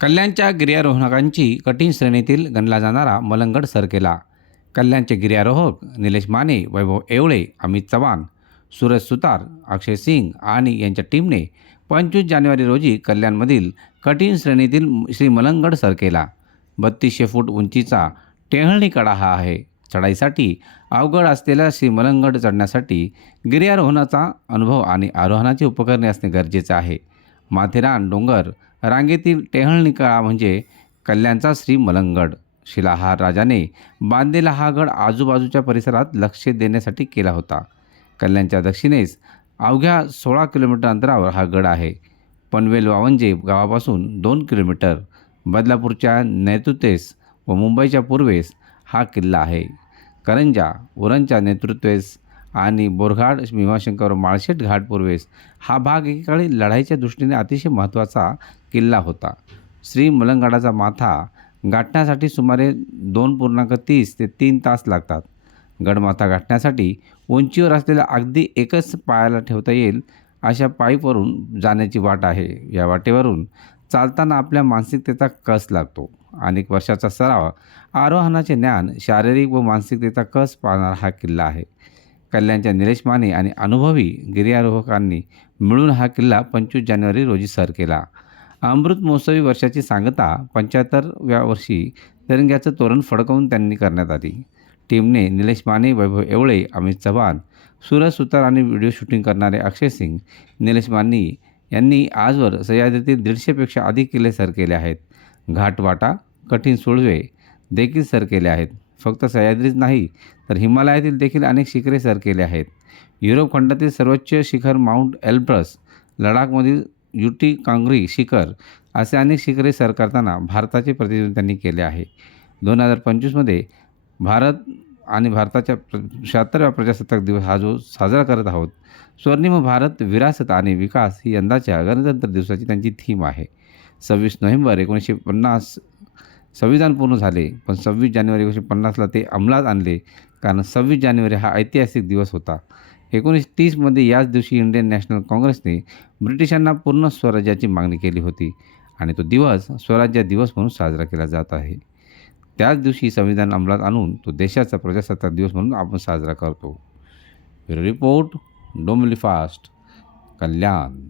कल्याणच्या गिर्यारोहकांची कठीण श्रेणीतील गणला जाणारा मलंगड सर केला. कल्याणचे गिर्यारोहक निलेश माने वैभव एवळे अमित चव्हाण सूरज सुतार अक्षय सिंग आणि यांच्या टीमने पंचवीस जानेवारी रोजी कल्याणमधील कठीण श्रेणीतील श्री मलंगड सर केला. बत्तीसशे फूट उंचीचा टेहळणी कडा हा आहे. चढाईसाठी अवघड असलेल्या श्री मलंगड चढण्यासाठी गिर्यारोहणाचा अनुभव आणि आरोहणाची उपकरणे असणे गरजेचे आहे. माथेरान डोंगर रांगेतील टेहळणीकळा म्हणजे कल्याणचा श्री मलंगड. शिलाहार राजाने बांधलेला हा गड आजूबाजूच्या परिसरात लक्ष देण्यासाठी केला होता. कल्याणच्या दक्षिणेस अवघ्या सोळा किलोमीटर अंतरावर हा गड आहे. पनवेल वावंजे गावापासून दोन किलोमीटर. बदलापूरच्या नैऋत्येस व मुंबईच्या पूर्वेस हा किल्ला आहे. करंजा उरणच्या नेतृत्वेस आणि बोरघाट भीमाशंकर माळशेट घाट पूर्वेस हा भाग एकीकडे लढाईच्या दृष्टीने अतिशय महत्त्वाचा किल्ला होता. श्री मलंगडाचा माथा गाठण्यासाठी सुमारे दोन पूर्णांक तीस ते तीन तास लागतात. गडमाथा गाठण्यासाठी उंचीवर असलेल्या अगदी एकच पायाला ठेवता येईल अशा पाईपवरून जाण्याची वाट आहे. या वाटेवरून चालताना आपल्या मानसिकतेचा कस लागतो. अनेक वर्षाचा सराव आरोहणाचे ज्ञान शारीरिक व मानसिकतेचा कस पाहणारा हा किल्ला आहे. कल्याणच्या निलेश माने आणि अनुभवी गिर्यारोहकांनी मिळून हा किल्ला पंचवीस जानेवारी रोजी सर केला. अमृत महोत्सवी वर्षाची सांगता पंच्याहत्तरव्या वर्षी तिरंग्याचं तोरण फडकवून त्यांनी करण्यात आली. टीमने निलेश माने वैभव एवळे अमित चव्हाण सूरज सुतार आणि व्हिडिओ शूटिंग करणारे अक्षय सिंग निलेश माने यांनी आजवर सह्याद्रीतील दीडशेपेक्षा अधिक किल्ले सर केले आहेत. घाटवाटा कठीण सुळवे देखील सर केले आहेत. फक्त सह्याद्रीच नाही तर हिमालयातील देखील अनेक शिखरे सर केले आहेत. युरोप खंडातील सर्वोच्च शिखर माउंट एल्ब्रस लडाखमधील युटी कांग्री शिखर असे अनेक शिखरे सर करताना भारताचे प्रतिनिधित्व त्यांनी केले आहे. दोन हजार पंचवीसमध्ये भारत आणि भारताच्या प्र शहात्तराव्या प्रजासत्ताक दिवस हा जो साजरा करत आहोत स्वर्णिम भारत विरासत आणि विकास ही यंदाच्या गणतंत्र दिवसाची त्यांची थीम आहे. सव्वीस नोव्हेंबर एकोणीसशे पन्नास संविधान पूर्ण झाले पण सव्वीस जानेवारी एकोणीसशे पन्नासला ते अंमलात आणले कारण सव्वीस जानेवारी हा ऐतिहासिक दिवस होता. एकोणीसशे तीसमध्ये याच दिवशी इंडियन नॅशनल काँग्रेसने ब्रिटिशांना पूर्ण स्वराज्याची मागणी केली होती आणि तो दिवस स्वराज्य दिवस म्हणून साजरा केला जात आहे. त्याच दिवशी संविधान अंमलात आणून तो देशाचा प्रजासत्ताक दिवस म्हणून आपण साजरा करतो. Report Dombivli fast Kalyan.